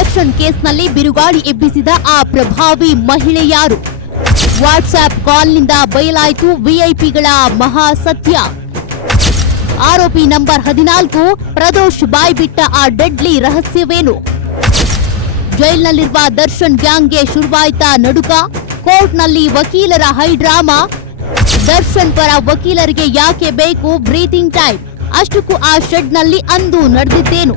ದರ್ಶನ್ ಕೇಸ್ನಲ್ಲಿ ಬಿರುಗಾಳಿ ಎಬ್ಬಿಸಿದ ಆ ಪ್ರಭಾವಿ ಮಹಿಳೆ ಯಾರು? ವಾಟ್ಸ್ಆಪ್ ಕಾಲ್ನಿಂದ ಬಯಲಾಯಿತು ವಿಐಪಿಗಳ ಮಹಾಸತ್ಯ. ಆರೋಪಿ ನಂಬರ್ 14 ಪ್ರದೋಷ್ ಬಾಯ್ಬಿಟ್ಟ ಆ ಡೆಡ್ಲಿ ರಹಸ್ಯವೇನು? ಜೈಲ್ನಲ್ಲಿರುವ ದರ್ಶನ್ ಗ್ಯಾಂಗ್ಗೆ ಶುರುವಾಯ್ತಾ ನಡುಕ? ಕೋರ್ಟ್ನಲ್ಲಿ ವಕೀಲರ ಹೈಡ್ರಾಮಾ. ದರ್ಶನ್ ಪರ ವಕೀಲರಿಗೆ ಯಾಕೆ ಬೇಕು ಬ್ರೀತಿಂಗ್ ಟೈಮ್? ಅಷ್ಟಕ್ಕೂ ಆ ಶೆಡ್ನಲ್ಲಿ ಅಂದು ನಡೆದಿದ್ದೇನು?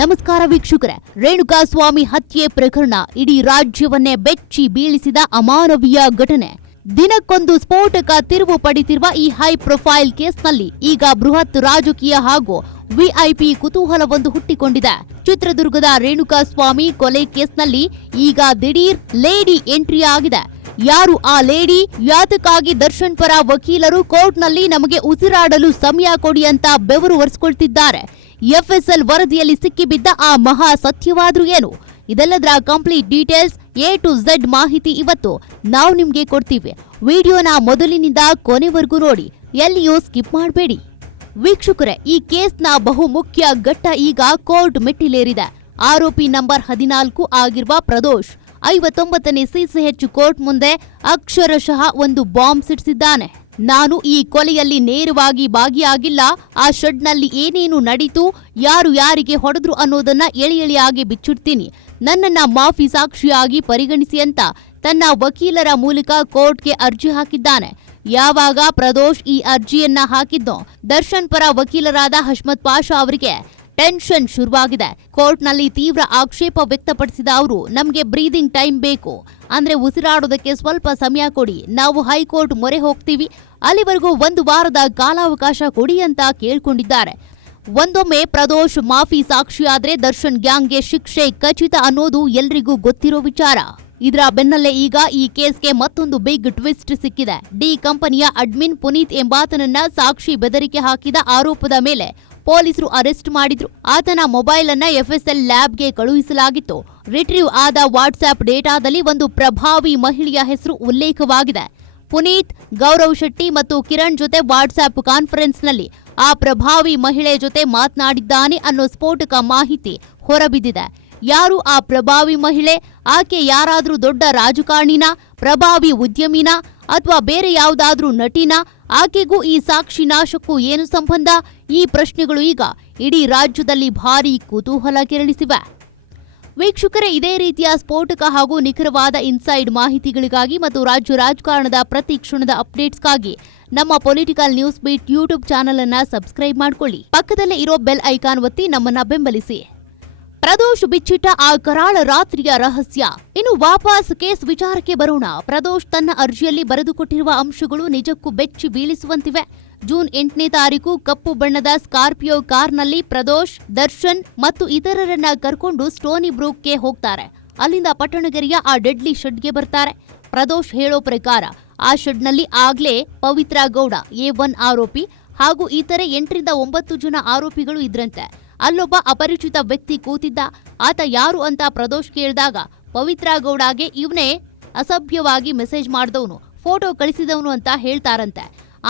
ನಮಸ್ಕಾರ ವೀಕ್ಷಕರೇ, ರೇಣುಕಾಸ್ವಾಮಿ ಹತ್ಯೆ ಪ್ರಕರಣ ಇಡೀ ರಾಜ್ಯವನ್ನೇ ಬೆಚ್ಚಿ ಬೀಳಿಸಿದ ಅಮಾನವೀಯ ಘಟನೆ. ದಿನಕ್ಕೊಂದು ಸ್ಫೋಟಕ ತಿರುವು ಪಡೆದಿರುವ ಈ ಹೈ ಪ್ರೊಫೈಲ್ ಕೇಸ್ನಲ್ಲಿ ಈಗ ಬೃಹತ್ ರಾಜಕೀಯ ಹಾಗೂ ವಿಐಪಿ ಕುತೂಹಲವೊಂದು ಹುಟ್ಟಿಕೊಂಡಿದೆ. ಚಿತ್ರದುರ್ಗದ ರೇಣುಕಾಸ್ವಾಮಿ ಕೊಲೆ ಕೇಸ್ನಲ್ಲಿ ಈಗ ದಿಢೀರ್ ಲೇಡಿ ಎಂಟ್ರಿ ಆಗಿದೆ. ಯಾರು ಆ ಲೇಡಿ? ಯಾತಕ್ಕಾಗಿ ದರ್ಶನ್ ಪರ ವಕೀಲರು ಕೋರ್ಟ್ನಲ್ಲಿ ನಮಗೆ ಉಸಿರಾಡಲು ಸಮಯ ಕೊಡಿ ಅಂತ ಬೆವರು ಒರೆಸ್ಕೊಳ್ತಿದ್ದಾರೆ? ಎಫ್ಎಸ್ಎಲ್ ವರದಿಯಲ್ಲಿ ಸಿಕ್ಕಿಬಿದ್ದ ಆ ಮಹಾ ಸತ್ಯವಾದ್ರೂ ಏನು? ಇದೆಲ್ಲದರ complete details A to Z ಮಾಹಿತಿ ಇವತ್ತು ನಾವು ನಿಮ್ಗೆ ಕೊಡ್ತೀವಿ. ವಿಡಿಯೋನ ಮೊದಲಿನಿಂದ ಕೊನೆವರೆಗೂ ನೋಡಿ, ಎಲ್ಲಿಯೂ ಸ್ಕಿಪ್ ಮಾಡಬೇಡಿ. ವೀಕ್ಷಕರೇ, ಈ ಕೇಸ್ನ ಬಹುಮುಖ್ಯ ಘಟ್ಟ ಈಗ ಕೋರ್ಟ್ ಮೆಟ್ಟಿಲೇರಿದೆ. ಆರೋಪಿ ನಂಬರ್ 14 ಆಗಿರುವ ಪ್ರದೋಷ್ 59ನೇ ಸಿಸಿಎಚ್ ಕೋರ್ಟ್ ಮುಂದೆ ಅಕ್ಷರಶಃ ಒಂದು ಬಾಂಬ್ ಸಿಡಿಸಿದ್ದಾನೆ. ನಾನು ಈ ಕೊಲೆಯಲ್ಲಿ ನೇರವಾಗಿ ಭಾಗಿಯಾಗಿಲ್ಲ, ಆ ಶೆಡ್ನಲ್ಲಿ ಏನೇನು ನಡೀತು, ಯಾರು ಯಾರಿಗೆ ಹೊಡೆದ್ರು ಅನ್ನೋದನ್ನ ಎಳೆಯಾಗಿ ಬಿಚ್ಚಿಡ್ತೀನಿ, ನನ್ನನ್ನ ಮಾಫಿ ಸಾಕ್ಷಿಯಾಗಿ ಪರಿಗಣಿಸಿ ಅಂತ ತನ್ನ ವಕೀಲರ ಮೂಲಕ ಕೋರ್ಟ್ಗೆ ಅರ್ಜಿ ಹಾಕಿದ್ದಾನೆ. ಯಾವಾಗ ಪ್ರದೋಷ್ ಈ ಅರ್ಜಿಯನ್ನ ಹಾಕಿದ್ದೋ ದರ್ಶನ್ ಪರ ವಕೀಲರಾದ ಹಶ್ಮತ್ ಪಾಷಾ ಅವರಿಗೆ ಟೆನ್ಷನ್ ಶುರುವಾಗಿದೆ. ಕೋರ್ಟ್ನಲ್ಲಿ ತೀವ್ರ ಆಕ್ಷೇಪ ವ್ಯಕ್ತಪಡಿಸಿದ ಅವರು, ನಮಗೆ ಬ್ರೀದಿಂಗ್ ಟೈಮ್ ಬೇಕು, ಅಂದ್ರೆ ಉಸಿರಾಡೋದಕ್ಕೆ ಸ್ವಲ್ಪ ಸಮಯ ಕೊಡಿ, ನಾವು ಹೈಕೋರ್ಟ್ ಮೊರೆ ಹೋಗ್ತೀವಿ, ಅಲ್ಲಿವರೆಗೂ 1 ವಾರದ ಕಾಲಾವಕಾಶ ಕೊಡಿ ಅಂತ ಕೇಳ್ಕೊಂಡಿದ್ದಾರೆ. ಒಂದೊಮ್ಮೆ ಪ್ರದೋಷ್ ಮಾಫಿ ಸಾಕ್ಷಿಯಾದ್ರೆ ದರ್ಶನ್ ಗ್ಯಾಂಗ್ಗೆ ಶಿಕ್ಷೆ ಖಚಿತ ಅನ್ನೋದು ಎಲ್ರಿಗೂ ಗೊತ್ತಿರೋ ವಿಚಾರ. ಇದರ ಬೆನ್ನಲ್ಲೇ ಈಗ ಈ ಕೇಸ್ಗೆ ಮತ್ತೊಂದು ಬಿಗ್ ಟ್ವಿಸ್ಟ್ ಸಿಕ್ಕಿದೆ. ಡಿ ಕಂಪನಿಯ ಅಡ್ಮಿನ್ ಪುನೀತ್ ಎಂಬಾತನನ್ನ ಸಾಕ್ಷಿ ಬೆದರಿಕೆ ಹಾಕಿದ ಆರೋಪದ ಮೇಲೆ ಪೊಲೀಸರು ಅರೆಸ್ಟ್ ಮಾಡಿದ್ರು. ಆತನ ಮೊಬೈಲ್ ಅನ್ನ ಎಫ್ಎಸ್ಎಲ್ ಲ್ಯಾಬ್ಗೆ ಕಳುಹಿಸಲಾಗಿತ್ತು. ರಿಟ್ರೀವ್ ಆದ ವಾಟ್ಸ್ಆಪ್ ಡೇಟಾದಲ್ಲಿ ಒಂದು ಪ್ರಭಾವಿ ಮಹಿಳೆಯ ಹೆಸರು ಉಲ್ಲೇಖವಾಗಿದೆ. ಪುನೀತ್, ಗೌರವ್ ಶೆಟ್ಟಿ ಮತ್ತು ಕಿರಣ್ ಜೊತೆ ವಾಟ್ಸ್ಆಪ್ ಕಾನ್ಫರೆನ್ಸ್ನಲ್ಲಿ ಆ ಪ್ರಭಾವಿ ಮಹಿಳೆ ಜೊತೆ ಮಾತನಾಡಿದ್ದಾನೆ ಅನ್ನೋ ಸ್ಫೋಟಕ ಮಾಹಿತಿ ಹೊರಬಿದ್ದಿದೆ. ಯಾರು ಆ ಪ್ರಭಾವಿ ಮಹಿಳೆ? ಆಕೆ ಯಾರಾದ್ರೂ ದೊಡ್ಡ ರಾಜಕಾರಣಿನ, ಪ್ರಭಾವಿ ಉದ್ಯಮಿನ, ಅಥವಾ ಬೇರೆ ಯಾವುದಾದ್ರೂ ನಟಿನ? ಆಕೆಗೂ ಈ ಸಾಕ್ಷಿ ನಾಶಕ್ಕೂ ಏನು ಸಂಬಂಧ? ಈ ಪ್ರಶ್ನೆಗಳು ಈಗ ಇಡೀ ರಾಜ್ಯದಲ್ಲಿ ಭಾರೀ ಕುತೂಹಲ ಕೆರಳಿಸಿವೆ. ವೀಕ್ಷಕರೇ, ಇದೇ ರೀತಿಯ ಸ್ಫೋಟಕ ಹಾಗೂ ನಿಖರವಾದ ಇನ್ಸೈಡ್ ಮಾಹಿತಿಗಳಿಗಾಗಿ ಮತ್ತು ರಾಜ್ಯ ರಾಜಕಾರಣದ ಪ್ರತಿ ಕ್ಷಣದ ಅಪ್ಡೇಟ್ಸ್ಗಾಗಿ ನಮ್ಮ political news beat YouTube channel ಅನ್ನ ಸಬ್ಸ್ಕ್ರೈಬ್ ಮಾಡ್ಕೊಳ್ಳಿ. ಪಕ್ಕದಲ್ಲೇ ಇರೋ ಬೆಲ್ ಐಕಾನ್ ಒತ್ತಿ ನಮ್ಮನ್ನ ಬೆಂಬಲಿಸಿ. ಪ್ರದೋಷ್ ಬಿಚ್ಚಿಟ್ಟ ಆ ಕರಾಳ ರಾತ್ರಿಯ ರಹಸ್ಯ. ಇನ್ನು ವಾಪಸ್ ಕೇಸ್ ವಿಚಾರಕ್ಕೆ ಬರೋಣ. ಪ್ರದೋಷ್ ತನ್ನ ಅರ್ಜಿಯಲ್ಲಿ ಬರೆದುಕೊಟ್ಟಿರುವ ಅಂಶಗಳು ನಿಜಕ್ಕೂ ಬೆಚ್ಚಿ ಬೀಳಿಸುವಂತಿವೆ. ಜೂನ್ 8ನೇ ತಾರೀಕು ಕಪ್ಪು ಬಣ್ಣದ ಸ್ಕಾರ್ಪಿಯೋ ಕಾರ್ನಲ್ಲಿ ಪ್ರದೋಷ್, ದರ್ಶನ್ ಮತ್ತು ಇತರರನ್ನ ಕರ್ಕೊಂಡು ಸ್ಟೋನಿ ಬ್ರೂಕ್ಗೆ ಹೋಗ್ತಾರೆ. ಅಲ್ಲಿಂದ ಪಟ್ಟಣಗೆರೆಯ ಆ ಡೆಡ್ಲಿ ಶೆಡ್ಗೆ ಬರ್ತಾರೆ. ಪ್ರದೋಷ್ ಹೇಳೋ ಪ್ರಕಾರ ಆ ಶೆಡ್ನಲ್ಲಿ ಆಗ್ಲೇ ಪವಿತ್ರ ಗೌಡ A1 ಆರೋಪಿ ಹಾಗೂ ಇತರೆ 8 ರಿಂದ 9 ಜನ ಆರೋಪಿಗಳು ಇದ್ರಂತೆ. ಅಲ್ಲೊಬ್ಬ ಅಪರಿಚಿತ ವ್ಯಕ್ತಿ ಕೂತಿದ್ದ. ಆತ ಯಾರು ಅಂತ ಪ್ರದೋಷ್ ಕೇಳಿದಾಗ ಪವಿತ್ರ ಗೌಡಗೆ ಇವನೇ ಅಸಭ್ಯವಾಗಿ ಮೆಸೇಜ್ ಮಾಡಿದವನು, ಫೋಟೋ ಕಳಿಸಿದವನು ಅಂತ ಹೇಳ್ತಾರಂತೆ.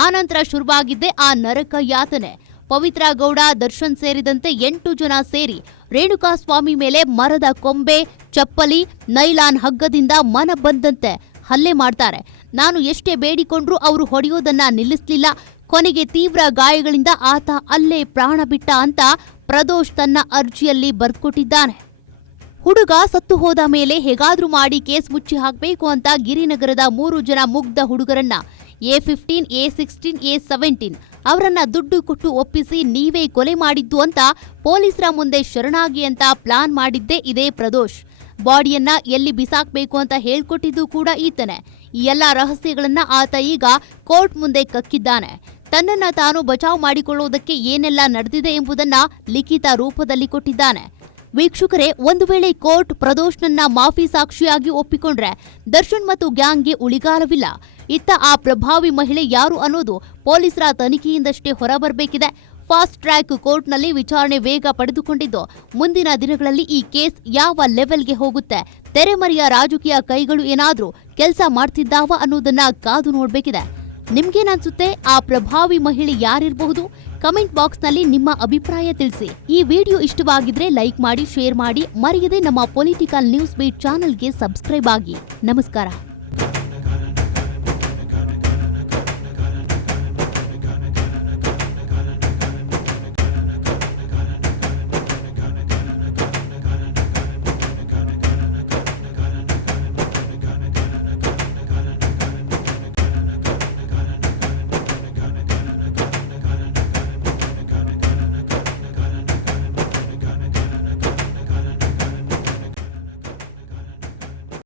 ಆನಂತರ ಶುರುವಾಗಿದ್ದೆ ಆ ನರಕ ಯಾತನೆ. ಪವಿತ್ರ ಗೌಡ, ದರ್ಶನ್ ಸೇರಿದಂತೆ 8 ಜನ ಸೇರಿ ರೇಣುಕಾಸ್ವಾಮಿ ಮೇಲೆ ಮರದ ಕೊಂಬೆ, ಚಪ್ಪಲಿ, ನೈಲಾನ್ ಹಗ್ಗದಿಂದ ಮನ ಬಂದಂತೆ ಹಲ್ಲೆ ಮಾಡ್ತಾರೆ. ನಾನು ಎಷ್ಟೇ ಬೇಡಿಕೊಂಡ್ರೂ ಅವರು ಹೊಡೆಯೋದನ್ನ ನಿಲ್ಲಿಸಲಿಲ್ಲ. ಕೊನೆಗೆ ತೀವ್ರ ಗಾಯಗಳಿಂದ ಆತ ಅಲ್ಲೇ ಪ್ರಾಣ ಬಿಟ್ಟ ಅಂತ ಪ್ರದೋಷ್ ತನ್ನ ಅರ್ಜಿಯಲ್ಲಿ ಬರೆದುಕೊಟ್ಟಿದ್ದಾನೆ. ಹುಡುಗ ಸತ್ತು ಹೋದ ಮೇಲೆ ಹೇಗಾದ್ರೂ ಮಾಡಿ ಕೇಸ್ ಮುಚ್ಚಿ ಹಾಕಬೇಕು ಅಂತ ಗಿರಿನಗರದ 3 ಜನ ಮುಗ್ಧ ಹುಡುಗರನ್ನ A15, A16, A17 ಅವರನ್ನ ದುಡ್ಡು ಕೊಟ್ಟು ಒಪ್ಪಿಸಿ ನೀವೇ ಕೊಲೆ ಮಾಡಿದ್ದು ಅಂತ ಪೊಲೀಸರ ಮುಂದೆ ಶರಣಾಗಿ ಅಂತ ಪ್ಲಾನ್ ಮಾಡಿದ್ದೇ ಇದೇ ಪ್ರದೋಷ್. ಬಾಡಿಯನ್ನ ಎಲ್ಲಿ ಬಿಸಾಕ್ಬೇಕು ಅಂತ ಹೇಳ್ಕೊಟ್ಟಿದ್ದು ಕೂಡ ಈತನೇ. ಈ ಎಲ್ಲಾ ರಹಸ್ಯಗಳನ್ನ ಆತ ಈಗ ಕೋರ್ಟ್ ಮುಂದೆ ಕಕ್ಕಿದ್ದಾನೆ. ತನ್ನನ್ನ ತಾನು ಬಚಾವ್ ಮಾಡಿಕೊಳ್ಳುವುದಕ್ಕೆ ಏನೆಲ್ಲ ನಡೆದಿದೆ ಎಂಬುದನ್ನ ಲಿಖಿತ ರೂಪದಲ್ಲಿ ಕೊಟ್ಟಿದ್ದಾನೆ. ವೀಕ್ಷಕರೇ, ಒಂದು ವೇಳೆ ಕೋರ್ಟ್ ಪ್ರದೋಷ್ನನ್ನ ಮಾಫಿ ಸಾಕ್ಷಿಯಾಗಿ ಒಪ್ಪಿಕೊಂಡ್ರೆ ದರ್ಶನ್ ಮತ್ತು ಗ್ಯಾಂಗ್ಗೆ ಉಳಿಗಾಲವಿಲ್ಲ. ಇತ್ತ ಆ ಪ್ರಭಾವಿ ಮಹಿಳೆ ಯಾರು ಅನ್ನೋದು ಪೊಲೀಸರ ತನಿಖೆಯಿಂದಷ್ಟೇ ಹೊರಬರಬೇಕಿದೆ. ಫಾಸ್ಟ್ ಟ್ರ್ಯಾಕ್ ಕೋರ್ಟ್ನಲ್ಲಿ ವಿಚಾರಣೆ ವೇಗ ಪಡೆದುಕೊಂಡಿದ್ದು ಮುಂದಿನ ದಿನಗಳಲ್ಲಿ ಈ ಕೇಸ್ ಯಾವ ಲೆವೆಲ್ಗೆ ಹೋಗುತ್ತೆ, ತೆರೆಮರೆಯ ರಾಜಕೀಯ ಕೈಗಳು ಏನಾದ್ರೂ ಕೆಲಸ ಮಾಡ್ತಿದ್ದಾವ ಅನ್ನೋದನ್ನ ಕಾದು ನೋಡ್ಬೇಕಿದೆ. ನಿಮ್ಗೇನನ್ಸುತ್ತೆ? ಆ ಪ್ರಭಾವಿ ಮಹಿಳೆ ಯಾರಿರಬಹುದು? ಕಮೆಂಟ್ ಬಾಕ್ಸ್ನಲ್ಲಿ ನಿಮ್ಮ ಅಭಿಪ್ರಾಯ ತಿಳಿಸಿ. ಈ ವಿಡಿಯೋ ಇಷ್ಟವಾಗಿದ್ರೆ ಲೈಕ್ ಮಾಡಿ, ಶೇರ್ ಮಾಡಿ, ಮರೆಯದೆ ನಮ್ಮ ಪೊಲಿಟಿಕಲ್ ನ್ಯೂಸ್ ಬೀಟ್ ಚಾನೆಲ್ಗೆ ಸಬ್ಸ್ಕ್ರೈಬ್ ಆಗಿ. ನಮಸ್ಕಾರ.